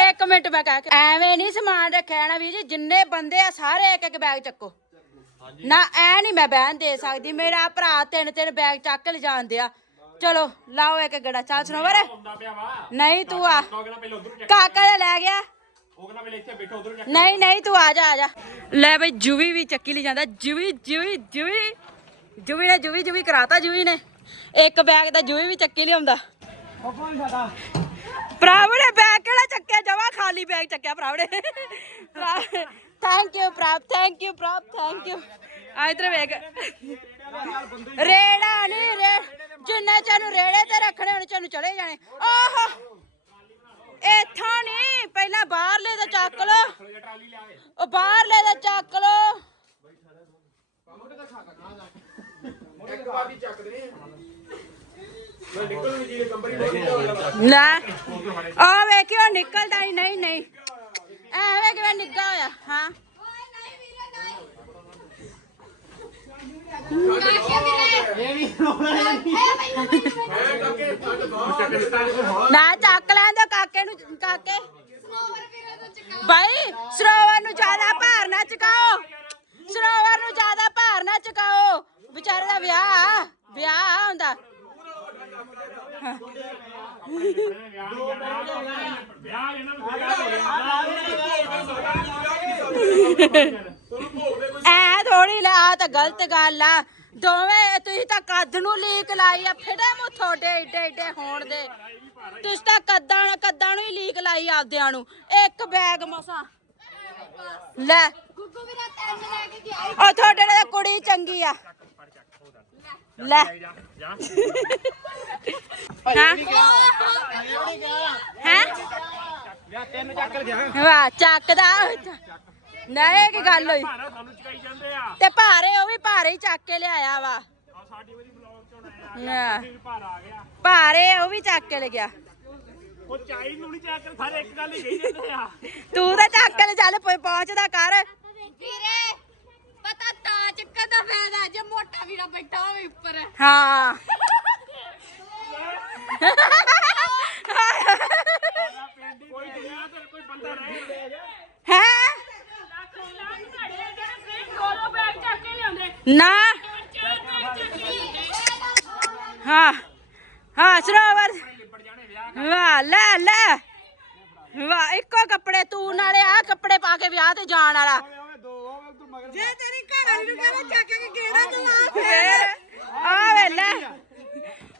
Speaker 2: ਇੱਕ ਮਿੰਟ ਮੈਂ ਕਹਿ ਕੇ ਐਵੇਂ ਨਹੀਂ ਸਮਾਨ ਰੱਖਿਆ ਨਾ ਵੀਰ ਜੀ ਜਿੰਨੇ ਬੰਦੇ ਆ ਸਾਰੇ ਇੱਕ ਇੱਕ ਬੈਗ ਚੱਕੋ। ਨਾ ਐ ਨਹੀਂ ਮੈਂ ਬਹਿਣ ਦੇ ਸਕਦੀ ਮੇਰਾ ਭਰਾ ਤਿੰਨ ਤਿੰਨ ਬੈਗ ਚੱਕ ਕੇ ਲਿਜਾਂਦੇ ਆ ਚਲੋ ਲਾਓ ਇੱਕ ਗੜਾ ਚੱਲ ਸੁਣੋਵਰ ਨਹੀਂ ਤੂੰ ਆ। ਕਾਕਾ ਜਿਹਾ ਲੈ ਗਿਆ। ਨਹੀਂ ਨਹੀਂ ਤੂੰ ਆ ਜਾ ਆ ਜਾ। ਲੈ ਬਈ ਜੁਵੀ ਵੀ ਚੱਕੀ ਲਈ ਜਾਂਦਾ। ਜੁਵੀ ਜੁਵੀ ਜੁਵੀ। ਜੁਵੀ ਨੇ ਜੁਵੀ ਜੁਵੀ ਕਰਾਤਾ ਜੁਵੀ ਨੇ। ਇੱਕ ਬੈਗ ਦਾ ਜੁਵੀ ਵੀ ਚੱਕੀ ਲਿਆਉਂਦਾ। ਭਰਾਵ ਨੇ ਬੈਗ ਕਿਹੜਾ ਚੱਕਿਆ? ਜਮਾ ਖਾਲੀ ਬੈਗ ਚੱਕਿਆ ਭਰਾਵ ਨੇ ਥੈਂਕ ਯੂ ਪ੍ਰਾਪ ਥੈਂਕ ਯੂ ਪ੍ਰਾਪ ਥੈਂਕ ਯੂ ਆ ਇਧਰ ਵੇਖ। ਰੇੜਾ ਨਹੀਂ ਰੇ ਜਿੰਨੇ ਚਾਨੂੰ ਰੇੜੇ ਤੇ ਰੱਖਣੇ ਹੁਣ ਚਾਨੂੰ ਚਲੇ ਜਾਣੇ। ਆਹੋ ਇੱਥੋਂ ਨਹੀਂ, ਪਹਿਲਾਂ ਬਾਹਰਲੇ ਦਾ ਚੱਕ ਲੋ ਉਹ ਬਾਹਰਲੇ ਦਾ ਚੱਕ ਲੋ ਲੈ ਆ ਵੇਖਿਓ, ਨਿਕਲਦਾ ਹੀ ਨਹੀਂ ਨਹੀਂ। ਐਵੇਂ ਕਿਵੇਂ ਨਿੱਗਾ ਹੋਇਆ, ਹਾਂ? ਨਾ ਚੱਕ ਲੈਣ ਕਾਕੇ ਨੂੰ, ਕਾਕੇ। ਭਾਈ ਸਰੋਵਰ ਨੂੰ ਜ਼ਿਆਦਾ ਭਾਰ ਨਾ ਚੁਕਾਓ। ਸਰੋਵਰ ਨੂੰ ਜ਼ਿਆਦਾ ਭਾਰ ਨਾ ਚੁਕਾਓ। ਵਿਚਾਰੇ ਦਾ ਵਿਆਹ ਆ, ਵਿਆਹ ਹੁੰਦਾ। ਐ ਥੋੜੀ ਲਾ ਆਹ ਤਾਂ ਗਲਤ ਗੱਲ ਆ। ਦੋਵੇਂ ਤੁਸੀਂ ਤਾਂ ਕੱਦ ਨੂੰ ਲੀਕ ਲਾਈ ਆ ਫਿੜੇ ਮੂੰ ਤੁਹਾਡੇ ਏਡੇ ਏਡੇ ਹੋਣ ਦੇ। ਤੁਸੀਂ ਤਾਂ ਕੱਦਾਂ ਕੱਦਾਂ ਨੂੰ ਹੀ ਲੀਕ ਲਾਈ ਆਪਦਿਆਂ ਨੂੰ। ਇੱਕ ਬੈਗ ਮਸਾ। ਲੈ।
Speaker 5: ਗੁੱਗੂ ਵੀਰਾ ਤੈਨੂੰ ਲੈ ਕੇ ਗਿਆ।
Speaker 2: ਉਹ ਤੁਹਾਡੇ ਨਾਲ ਕੁੜੀ ਚੰਗੀ ਆ। ਲੈ। ਹਾਂ? ਹੈ
Speaker 3: ਤੈਨੂੰ ਚੱਕ ਲਿਆ
Speaker 2: ਵਾਹ ਚੱਕਦਾ। ਨਹੀਂ ਕੀ ਗੱਲ ਹੋਈ? ਤੇ ਭਾਰੇ ਉਹ ਵੀ ਭਾਰੇ ਹੀ ਚੱਕ ਕੇ ਲਿਆਇਆ ਵਾ। ਭਾਰੇ ਉਹ ਵੀ ਚੱਕ ਕੇ ਲੈ ਗਿਆ।
Speaker 4: ਉਹ ਚਾਈ ਨੂੰ ਨਹੀਂ ਚੱਕ ਸਾਰੇ ਇੱਕ ਗੱਲ ਹੀ ਕਹੀ ਜਾਂਦੇ ਆ।
Speaker 2: ਤੂੰ ਤਾਂ ਚੱਕ ਕੇ ਲੈ ਚੱਲ ਪ- ਪਹੁੰਚਦਾ ਕਰ।
Speaker 5: ਵੀਰੇ ਪਤਾ ਤਾਂ ਚੱਕਰ ਦਾ ਫਾਇਦਾ ਜੇ ਮੋਟਾ ਵੀਰਾ ਬੈਠਾ ਹੋਵੇ ਉੱਪਰ।
Speaker 2: ਹਾਂ।
Speaker 4: ਕੋਈ ਦੁਨੀਆ ਤੇ ਕੋਈ ਬੰਦਾ ਰਹੇ
Speaker 2: ਹੈ? ਨਾ। ਹਾਂ। ਹਾਂ ਸਰੋਵਰ। ਵਾਹ ਲੈ ਲੈ। ਵਾਹ ਇੱਕੋ ਕੱਪੜੇ ਤੂੰ ਨਾਲੇ ਆ ਕੱਪੜੇ ਪਾ ਕੇ ਵਿਆਹ ਤੇ ਜਾਣ ਵਾਲਾ। ਜੇ ਤੇਰੀ ਘਰ ਵਾਲੀ ਨੂੰ ਕਹਿੰਦਾ ਚੱਕ ਕੇ ਗੇੜਾ ਦਵਾ ਫੇਰ ਆ ਵੇਲੇ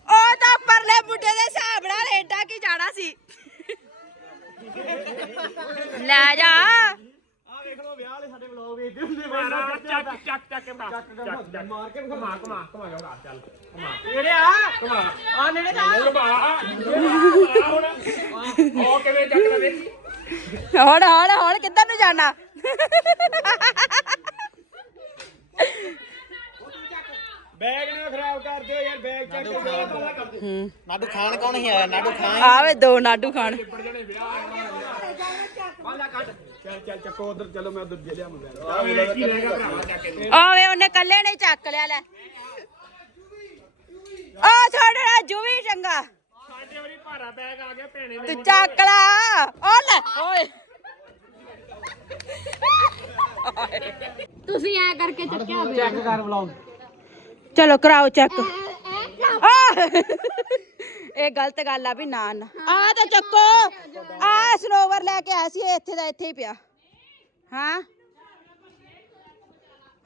Speaker 2: ਉਹ ਤਾਂ ਪਰਲੇ ਬੁੱਢੇ ਦੇ ਹਿਸਾਬ ਨਾਲ ਏਡਾ ਕੀ ਜਾਣਾ ਸੀ। ਲੈ ਜਾ।
Speaker 3: ਆ ਵੇਖ ਲੋ ਵਿਆਹ ਵਾਲੇ ਸਾਡੇ ਵਲੌਗ ਵੇਖਦੇ ਹੁੰਦੇ
Speaker 4: ਮਾਰਾ ਚੱਕ ਚੱਕ ਚੱਕ ਕੇ ਬਣਾ ਚੱਕ ਚੱਕ
Speaker 3: ਮਾਰ ਕੇ ਵਿਖਾ।
Speaker 4: ਘੁਮਾ ਘੁਮਾ ਘੁਮਾ ਜਾ ਚੱਲ ਘੁਮਾ।
Speaker 3: ਨੇੜੇ ਆ? ਆ ਨੇੜੇ ਆ
Speaker 4: ਘੁਮਾ ਹੁਣ। ਉਹ ਕਿਵੇਂ ਚੱਕਦਾ ਵੇਖੀ
Speaker 2: ਹੁਣ ਹੁਣ ਹੁਣ ਕਿੱਧਰ ਨੂੰ ਜਾਣਾ?
Speaker 3: ਬੈਗ ਨਾ ਖਰਾਬ ਕਰ ਦਿਓ ਯਾਰ ਬੈਗ ਚੱਕ ਕੇ ਵਿਆਹ ਵਾਲਾ ਕਰ ਦਿਓ।
Speaker 7: ਨਾਡੂ ਖਾਨ ਕੌਣ ਹੀ ਆਇਆ? ਨਾਡੂ ਖਾਨ
Speaker 2: ਆਵੇ ਦੋ ਨਾਡੂ ਖਾਣ।
Speaker 3: ਚੱਲ ਚੱਲ ਚੱਕੋ ਉਧਰ ਚਲੋ ਮੈਂ ਉਧਰ ਜਲਿਆ ਮੁੰਡਾ
Speaker 4: ਆ ਵੇਖ ਕੀ ਰਹੇਗਾ ਭਰਾਵਾ ਚੱਕ ਕੇ
Speaker 2: ਆਵੇ ਉਹਨੇ ਕੱਲੇ ਨੇ ਚੱਕ ਲਿਆ ਲੈ। ਆ ਸਾਡੇ ਨਾਲ ਜੁਵੀ ਚੰਗਾ।
Speaker 4: ਸਾਡੇ ਵਾਰੀ ਭਾਰਾ ਬੈਗ ਆ ਗਿਆ ਭੈਣੇ
Speaker 2: ਤੂੰ ਚੱਕ ਲਾ। ਉਹ ਲੈ ਓਏ।
Speaker 5: ਤੁਸੀਂ ਐ ਕਰਕੇ ਚੱਕਿਆ ਹੋਵੇ
Speaker 3: ਚੈੱਕ ਕਰ ਵਲੌਗ
Speaker 2: ਚਲੋ ਕਰਾਓ ਚੈੱਕ! ਇਹ ਗਲਤ ਗੱਲ ਆ ਵੀ ਨਾ ਨਾ। ਆ ਤਾਂ ਚੱਕੋ। ਆ ਸਨੋਵਰ ਲੈ ਕੇ ਆਇਆ ਸੀ ਇਹ ਇੱਥੇ ਦਾ ਇੱਥੇ ਹੀ ਪਿਆ। ਹਾਂ?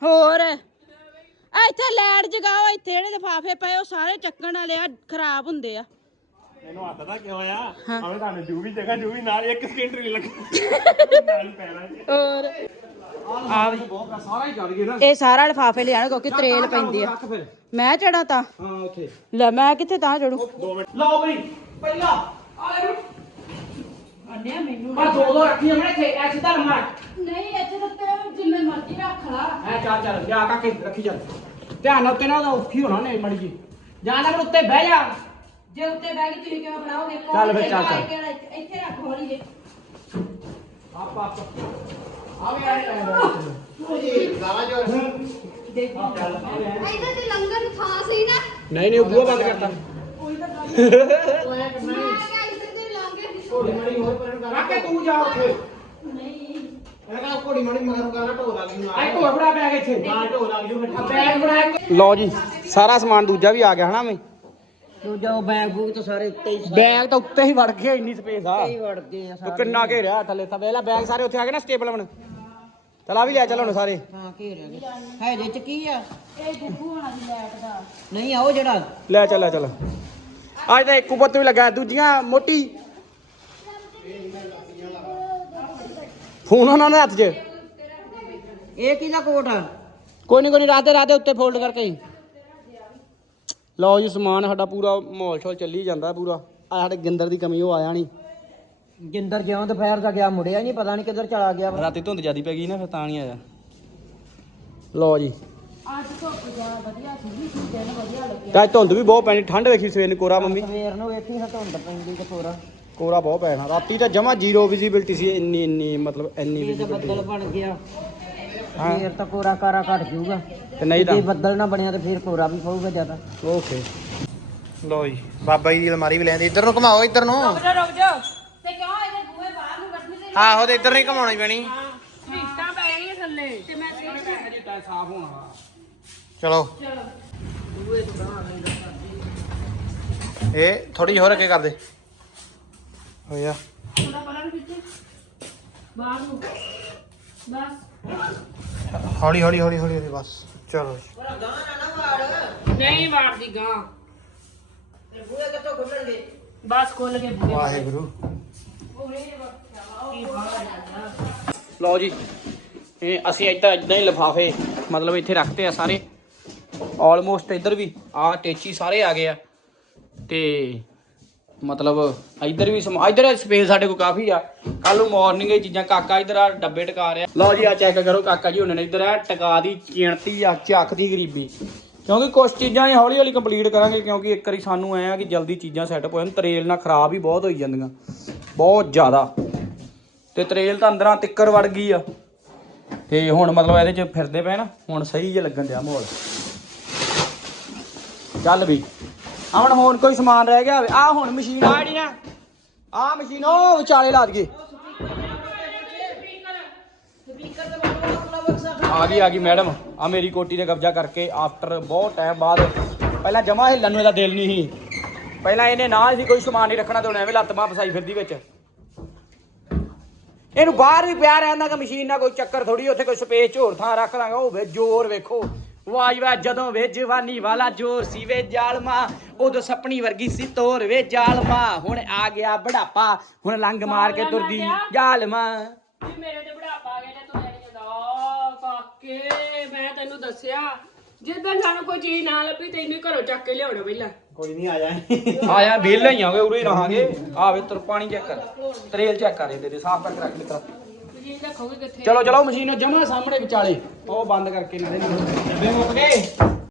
Speaker 2: ਹੋਰ? ਆ ਇੱਥੇ ਲਾਈਟ ਜਗਾਓ ਇੱਥੇ ਜਿਹੜੇ ਲਿਫਾਫੇ ਪਏ ਉਹ ਸਾਰੇ ਚੱਕਣ ਵਾਲੇ ਆ ਖਰਾਬ ਹੁੰਦੇ ਆ।
Speaker 4: ਮੈਨੂੰ ਹੱਥ ਦਾ ਕਿਉਂ ਆ ਆਵੇਂ ਤੁਹਾਨੂੰ ਜੂ ਵੀ ਜਗ੍ਹਾ ਜੂ ਵੀ ਨਾਲ ਇੱਕ ਸਕਿੰਟ ਨਹੀਂ ਲੱਗਾ। ਨਾਲ ਹੀ ਪੈਣਾ
Speaker 2: ਹੋਰ?
Speaker 3: ਆ ਵੀ। ਬਹੁਤ ਸਾਰਾ ਹੀ ਕਰ ਗਏ ਨਾ
Speaker 2: ਇਹ ਸਾਰਾ ਲਿਫਾਫੇ ਲਿਆਣ ਕਿਉਂਕਿ ਤਰੇਲ ਪੈਂਦੀ ਆ ਮੈਂ ਚੜਾ ਤਾਂ।
Speaker 3: ਹਾਂ ਉੱਥੇ
Speaker 2: ਲੈ ਮੈਂ ਕਿੱਥੇ ਤਾਂ ਚੜੂ
Speaker 3: ਲਓ ਬਈ ਪਹਿਲਾ ਆ ਲੈ
Speaker 2: ਅੰਨਿਆ ਮੈਨੂੰ
Speaker 3: ਆ ਦੋ ਦੋ ਰੱਖੀ ਹਮਣੇ ਇੱਥੇ ਐ ਸਿੱਧਾ ਮਾਰ
Speaker 2: ਨਹੀਂ ਇੱਥੇ ਤਾਂ ਤੇਰੇ ਜਿੰਨੇ ਮਰਜ਼ੀ ਰੱਖ ਲਾ।
Speaker 3: ਐ ਚੱਲ ਚੱਲ ਜਾ ਕਾਕੇ ਰੱਖੀ ਚੱਲ। ਧਿਆਨ ਨਾਲ ਉੱਤੇ ਨਾ ਉਹਦਾ ਔਖੀ ਹੋਣਾ ਨੇ ਮੜੀ ਜੀ ਜਾਂ ਨਾ ਉੱਤੇ ਬਹਿ ਜਾ।
Speaker 2: ਜੇ ਉੱਤੇ ਬੈਗ ਤੁਸੀਂ ਕਿਵੇਂ ਬਣਾਓਗੇ?
Speaker 3: ਚੱਲ ਫਿਰ, ਚੱਲ, ਚੱਲ।
Speaker 2: ਇੱਥੇ ਰੱਖ ਹੌਲੀ ਜੇ
Speaker 3: ਆਪ ਆਪ। ਆ ਵੀ ਆਏ ਲੈ
Speaker 5: ਇਹਦੇ ਤੇ ਲੰਗਰ ਨੂੰ ਥਾਂ ਸੀ ਨਾ।
Speaker 3: ਨਹੀਂ ਨਹੀਂ ਉਹ ਬੂਹਾ ਬੰਦ ਕਰਤਾ। [LAUGHS]
Speaker 5: ਮੈਂ ਇੱਧਰ ਤੇ ਲੰਗਰ
Speaker 3: ਘੋੜੀ ਮਣੀ ਹੋਰ ਪਰਨ ਕਰ ਕਾਕੇ ਤੂੰ ਜਾ ਉੱਥੇ। ਨਹੀਂ ਮੈਂ ਕਹਾਂ ਘੋੜੀ ਮਣੀ ਮਗਰ ਕਰਾਂ ਢੋ ਲੱਗ ਜੂ ਆਏ ਢੋ ਬੜਾ ਬੈਗ ਇੱਥੇ। ਹਾਂ ਢੋ ਲੱਗ ਜੂ ਬੈਗ ਬਣਾ ਲਓ ਜੀ ਸਾਰਾ ਸਮਾਨ ਦੂਜਾ ਵੀ ਆ ਗਿਆ ਹਨਾ ਮੈਂ
Speaker 6: ਦੂਜਾ ਉਹ ਬੈਗ ਬੂਗ ਤਾਂ ਸਾਰੇ ਉੱਤੇ ਹੀ
Speaker 3: ਬੈਗ ਤਾਂ ਉੱਤੇ ਹੀ ਵੜ ਗਿਆ ਇੰਨੀ ਸਪੇਸ ਆ।
Speaker 6: ਹੀ ਵੜ ਗਏ ਆ
Speaker 3: ਤੂੰ ਕਿੰਨਾ ਘੇਰਿਆ ਥੱਲੇ ਤਾਂ ਵੇਲਾ ਬੈਗ ਸਾਰੇ ਉੱਥੇ ਆ ਗਏ ਨਾ ਸਟੇਬਲ ਬਣ ਚਲਾ ਵੀ ਲਿਆ ਚੱਲ ਹੁਣ ਸਾਰੇ।
Speaker 6: ਹਾਂ ਘੇਰਿਆ ਗਿਆ। ਹੈ ਇਹਦੇ ਚ ਕੀ ਆ? ਇਹ ਗੁੱਗੂ ਹੋਣਾ ਦੀ ਲੈਟ ਦਾ। ਨਹੀਂ ਆ ਉਹ ਜਿਹੜਾ
Speaker 3: ਲੈ ਚੱਲ ਲੈ ਚੱਲ। ਅੱਜ ਤਾਂ ਇੱਕ ਪੁੱਤ ਵੀ ਲੱਗਾ ਦੂਜੀਆਂ ਮੋਟੀ ਫੋਨ ਉਹਨਾਂ ਦੇ ਹੱਥ 'ਚ?
Speaker 6: ਇਹ ਕਿਹਦਾ ਕੋਟ ਆ?
Speaker 3: ਕੋਈ ਨਹੀਂ ਕੋਈ ਨਹੀਂ ਰਾਤੇ ਰਾਤੇ ਉੱਤੇ ਫੋਲਡ ਕਰਕੇ ਹੀ ਲਓ ਜੀ ਸਮਾਨ ਸਾਡਾ ਪੂਰਾ ਮਾਹੌਲ ਸ਼ੋਲ ਚੱਲੀ ਜਾਂਦਾ ਪੂਰਾ। ਆ ਸਾਡੇ ਗਿੰਦਰ ਦੀ ਕਮੀ ਉਹ ਆਇਆ ਨਹੀਂ
Speaker 6: ਜਿੰਦਰ ਜਿਉਂ ਦੁਪਹਿਰ ਦਾ ਗਿਆ ਮੁੜਿਆ ਨਹੀਂ ਪਤਾ ਨਹੀਂ ਕਿੱਧਰ ਚਲਾ ਗਿਆ।
Speaker 3: ਰਾਤੀ ਧੁੰਦ ਜਿਆਦੀ ਪੈ ਗਈ ਨਾ ਫਿਰ ਤਾਂ ਨਹੀਂ ਆਇਆ। ਲਓ ਜੀ।
Speaker 2: ਅੱਜ ਧੁੱਪ ਜਾ ਵਧੀਆ ਸੀਗੀ ਦਿਨ ਵਧੀਆ ਲੱਗਿਆ।
Speaker 3: ਤਾਂ ਅੱਜ ਧੁੰਦ ਵੀ ਬਹੁਤ ਪੈਣੀ ਠੰਡ ਵੇਖੀ ਸਵੇਰ ਨੂੰ ਕੋਰਾ ਮੰਮੀ।
Speaker 6: ਸਵੇਰ ਨੂੰ ਵੇਖੀ ਹਾਂ ਧੁੰਦ ਪੈਂਦੀ ਤੇ ਥੋੜਾ
Speaker 3: ਕੋਰਾ ਬਹੁਤ ਪੈਣਾ ਰਾਤੀ ਤਾਂ ਜਮਾ ਜ਼ੀਰੋ ਵਿਜ਼ਿਬਿਲਟੀ ਸੀ ਇੰਨੀ ਇੰਨੀ ਮਤਲਬ ਇੰਨੀ
Speaker 6: ਤਾਂ
Speaker 3: ਵਿਜ਼ਿਬਿਲਟੀ
Speaker 6: ਬੱਦਲ ਬਣ ਗਿਆ।
Speaker 3: ਹਾਂ।
Speaker 6: ਫੇਰ ਤਾਂ ਕੋਰਾ ਕਾਰਾ ਘਟ ਜਾਊਗਾ।
Speaker 3: ਤੇ ਨਹੀਂ ਤਾਂ।
Speaker 6: ਜੇ ਬੱਦਲ ਨਾ ਬਣਿਆ ਤੇ ਫੇਰ ਕੋਰਾ ਵੀ ਪਊਗਾ ਜ਼ਿਆਦਾ।
Speaker 3: ਓਕੇ
Speaker 7: ਲੋ ਜੀ ਬਾਬਾ ਜੀ ਦੀ ਅਲਮਾਰੀ ਵੀ ਲੈਂਦੇ। ਇੱਧਰ ਨੂੰ ਘੁਮਾਓ ਇੱਧਰ ਨੂੰ।
Speaker 2: ਰੁਕ ਜਾ ਰੁਕ ਜਾ। ਤੇ ਕਿਉਂ ਇਹਦੇ ਬੂਹੇ ਬਾਹਰ ਨੂੰ ਕੱਢਣੀ ਤੇ
Speaker 7: ਆਹੋ ਤੇ ਇੱਧਰ ਨਹੀਂ ਘਮਾਉਣੀ ਪੈਣੀ।
Speaker 2: ਸੀਟਾਂ ਪੈਣੀਆਂ ਥੱਲੇ। ਤੇ ਮੈਂ
Speaker 3: ਸਾਫ਼ ਹੋਣਾ।
Speaker 7: ਚਲੋ। ਇਹ ਥੋੜੀ ਜਿਹੀ ਹੋਰ ਅੱਗੇ ਕਰ ਦੇ। ਹੋਇਆ।
Speaker 2: ਬਾਹਰ ਨੂੰ। ਬਸ।
Speaker 7: ਹੌਲੀ ਹੌਲੀ ਹੌਲੀ ਹੌਲੀ ਹੌਲੀ ਬਸ। ਚਲੋ। ਜੀ।
Speaker 2: ਨਹੀਂ ਵਾੜਦੀ ਗਾਂ।
Speaker 6: ਫਿਰ ਬੂਹੇ ਕਿੱਥੋਂ ਖੁੱਲਣਗੇ
Speaker 2: ਬਸ ਖੁੱਲ ਕੇ ਬੂਹੇ
Speaker 7: ਵਾਹਿਗੁਰੂ
Speaker 3: ਲਓ ਜੀ ਇਹ ਅਸੀਂ ਇੱਦਾਂ ਇਦਾਂ ਹੀ ਲਿਫਾਫੇ ਮਤਲਬ ਇੱਥੇ ਰੱਖਤੇ ਆ ਸਾਰੇ। ਆਲਮੋਸਟ ਇੱਧਰ ਵੀ ਆ ਟੇਚੀ ਸਾਰੇ ਆ ਗਏ ਆ। ਤੇ ਮਤਲਬ ਇੱਧਰ ਵੀ ਸਮਾ ਇੱਧਰ ਸਪੇਸ ਸਾਡੇ ਕੋਲ ਕਾਫੀ ਆ। ਕੱਲ ਨੂੰ ਮਾਰਨਿੰਗ ਇਹ ਚੀਜ਼ਾਂ ਕਾਕਾ ਇੱਧਰ ਆ, ਡੱਬੇ ਟਕਾ ਰਿਹਾ। ਲਓ ਜੀ, ਆ ਚੈੱਕ ਕਰੋ ਕਾਕਾ ਜੀ, ਉਹਨਾਂ ਨੇ ਇੱਧਰ ਆ ਟਕਾ ਦੀ ਕੀਮਤੀ ਆ ਚੱਕ ਦੀ ਗਰੀਬੀ। ਕਿਉਂਕਿ ਕੁਝ ਚੀਜ਼ਾਂ ਇਹ ਹੌਲੀ ਹੌਲੀ ਕੰਪਲੀਟ ਕਰਾਂਗੇ, ਕਿਉਂਕਿ ਇੱਕ ਵਾਰੀ ਸਾਨੂੰ ਐ ਆ ਕਿ ਜਲਦੀ ਚੀਜ਼ਾਂ ਸੈੱਟ ਹੋ ਜਾਣ, ਤਰੇਲ ਨਾਲ ਖਰਾਬ ਹੀ ਬਹੁਤ ਹੋਈ ਜਾਂਦੀਆਂ। ਬਹੁਤ ਜ਼ਿਆਦਾ। ਤੇ ਤਰੇਲ ਤਾਂ ਅੰਦਰਾਂ ਤਿੱਕਰ ਵੜ ਗਈ ਆ। ਤੇ ਹੁਣ ਮਤਲਬ ਇਹਦੇ ਚ ਫਿਰਦੇ ਪਏ ਨਾ, ਹੁਣ ਸਹੀ ਜੇ ਲੱਗਣ ਦਿਆ ਮਾਹੌਲ। ਚੱਲ ਵੀ। ਆ ਹੁਣ ਹੋਰ ਕੋਈ ਸਮਾਨ ਰਹਿ ਗਿਆ ਆ ਹੁਣ ਮਸ਼ੀਨ ਆ ਜਿਹੜੀ ਨਾ ਆ ਮਸ਼ੀਨ ਉਹ ਵਿਚਾਲੇ ਲਾ ਦਈਏ। ਆ ਗਈ ਆ ਗਈ ਮੈਡਮ। ਆ ਮੇਰੀ ਕੋਟੀ ਤੇ ਕਬਜ਼ਾ ਕਰਕੇ ਆਫਟਰ ਬਹੁਤ ਟਾਈਮ ਬਾਅਦ ਪਹਿਲਾਂ ਜਮਾ ਹਿੱਲਣ ਨੂੰ ਇਹਦਾ ਦਿਲ ਨਹੀਂ ਸੀ। ਪਹਿਲਾਂ ਇਹਨੇ ਨਾ ਸੀ ਕੋਈ ਸਮਾਨ ਨਹੀਂ ਰੱਖਣਾ ਤੇ ਹੁਣ ਐਵੇਂ ਲੱਤ ਮਾਂ ਫਸਾਈ ਫਿਰਦੀ ਵਿੱਚ। ਇਹਨੂੰ ਬਾਹਰ ਵੀ ਪਿਆ ਰਹਿੰਦਾ ਕਿ ਮਸ਼ੀਨ ਨਾਲ ਕੋਈ ਚੱਕਰ ਥੋੜੀ ਉੱਥੇ ਕੋਈ ਸਪੇਸ ਚ ਹੋਰ ਥਾਂ ਰੱਖ ਦਾਂਗਾ ਉਹ ਵੇ ਜ਼ੋਰ ਵੇਖੋ। ਵਾਹ ਜੀ ਵਾਹ ਜਦੋਂ ਵੇ ਜਵਾਨੀ ਵਾਲਾ ਜ਼ੋਰ ਸੀ ਵੇ ਜਾਲਮਾ ਉਦੋਂ ਸਪਣੀ ਵਰਗੀ ਸੀ ਤੋਰ ਵੇ ਜਾਲਮਾ। ਹੁਣ ਆ ਗਿਆ ਬੁਢਾਪਾ ਹੁਣ ਲੰਗ ਮਾਰ ਕੇ ਤੁਰਦੀ ਜਾਲਮਾ।
Speaker 2: ਵੀ ਮੇਰੇ ਤੇ ਬੁਢਾਪਾ ਆ ਗਿਆ ਤੇ ਤੂੰ ਲੈ ਕੇ ਜਾਂਦਾ ਕਾਕੇ ਮੈਂ ਤੈਨੂੰ ਦੱਸਿਆ ਜਿੱਦਾਂ ਸਾਨੂੰ ਕੋਈ ਚੀਜ਼ ਨਾ ਲੱਭੀ ਤੈਨੂੰ ਘਰੋਂ ਚੱਕ ਕੇ ਲਿਆਉਣਾ ਪਹਿਲਾਂ।
Speaker 3: ਕੋਈ ਨਹੀਂ ਆ ਜਾਏ। ਆਇਆ ਵਿਹਲੇ ਹੀ ਆਗੇ ਉਰੇ ਹੀ ਰਹਾਂਗੇ। ਆਵੇ ਤੁਰ ਪਾਣੀ ਚੈੱਕ ਕਰ। ਤਰੇਲ ਚੈੱਕ ਕਰ ਇਹਦੇ ਤੇ ਸਾਫ਼ ਕਰਕੇ ਰੱਖ ਲਿੱਤਾ
Speaker 2: ਮਸ਼ੀਨ ਰੱਖੋਗੇ ਕਿੱਥੇ?
Speaker 3: ਚਲੋ ਚਲੋ ਮਸ਼ੀਨ ਜਮਾ ਸਾਹਮਣੇ ਵਿਚਾਲੇ। ਉਹ ਬੰਦ ਕਰਕੇ ਨਾਲੇ ਡੱਬੇ ਮੁੱਕ ਗਏ।